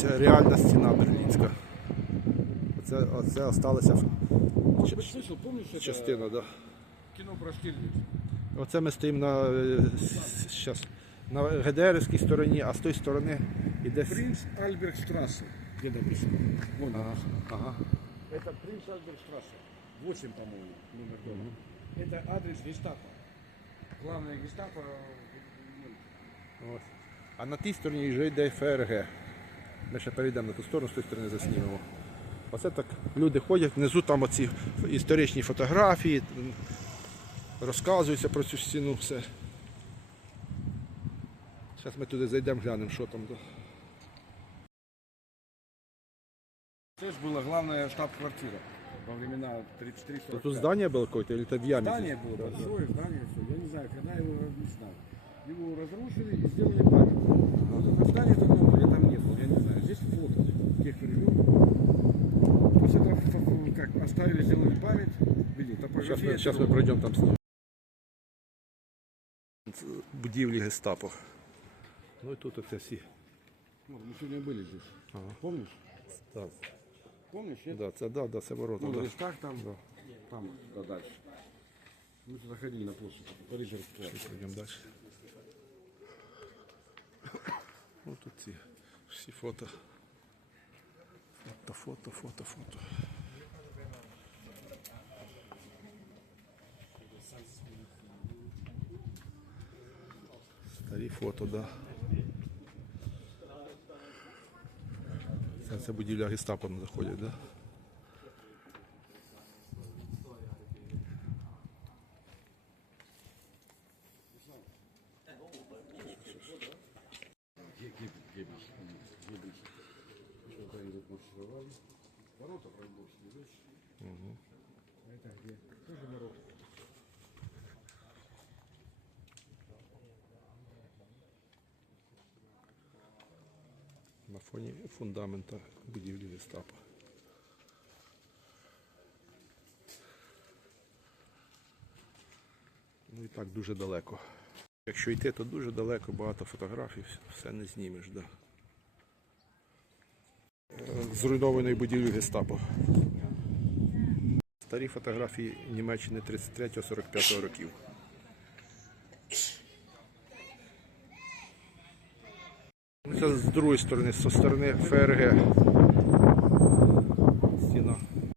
Це реальна стіна берлінська. Оце, оце осталася Может быть, слышал, помнишь это частина, да. кино про Штирлиц? Оце ми стоїмо на, е, с- щас, на ГДРівській стороні, а з тої сторони іде. с- Принц Альберт Штрассе. Где написано? Вон Ага, написано. ага. Это принц Альберт Штрассе. 8, по-моему, номер дома. Это адрес гестапо. Главное гестапо. ну, Ось. А на тій стороні вже йде ФРГ. Ми ще перейдемо на ту сторону, з тої сторони заснімемо. Оце так люди ходять, внизу там оці історичні фотографії, розказуються про цю стіну все. Зараз ми туди зайдемо, глянемо, що там. да. Здесь была главная штаб-квартира во времена 33 То Тут здання було якесь, или це в ямі? Здание было большое, здание, все. Я не знаю, когда его не знаю. Его разрушили и сделали памятник. оставили, сделали память, вели Зараз топография. ми, щас ми этого- пройдемо там знімемо. Будівлі гестапо. Ну і тут оце всі. Ну, мы сегодня были здесь. Ага. Помнишь? Так, Помнишь, нет? да, це, да, да, це ворота. Ну, Да. на листах там, там, да, дальше. Мы туда ходили на площадь, Парижа Пойдемо далі. Ось тут ці всі фото. Фото, фото, фото, фото. Старі фото, да. Це, це будівля гестапо не заходять, да? Ворота пробросили, видишь? А это где? Тоже ворота. На фоні фундамента будівлі гестапо. Ну і так дуже далеко. Якщо йти, то дуже далеко, багато фотографій, все не знімеш. Да. Зруйнованої будівлі гестапо. Старі фотографії Німеччини 33-45 років. Це з другої сторони, зі сторони ФРГ. Стіна.